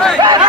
Hey!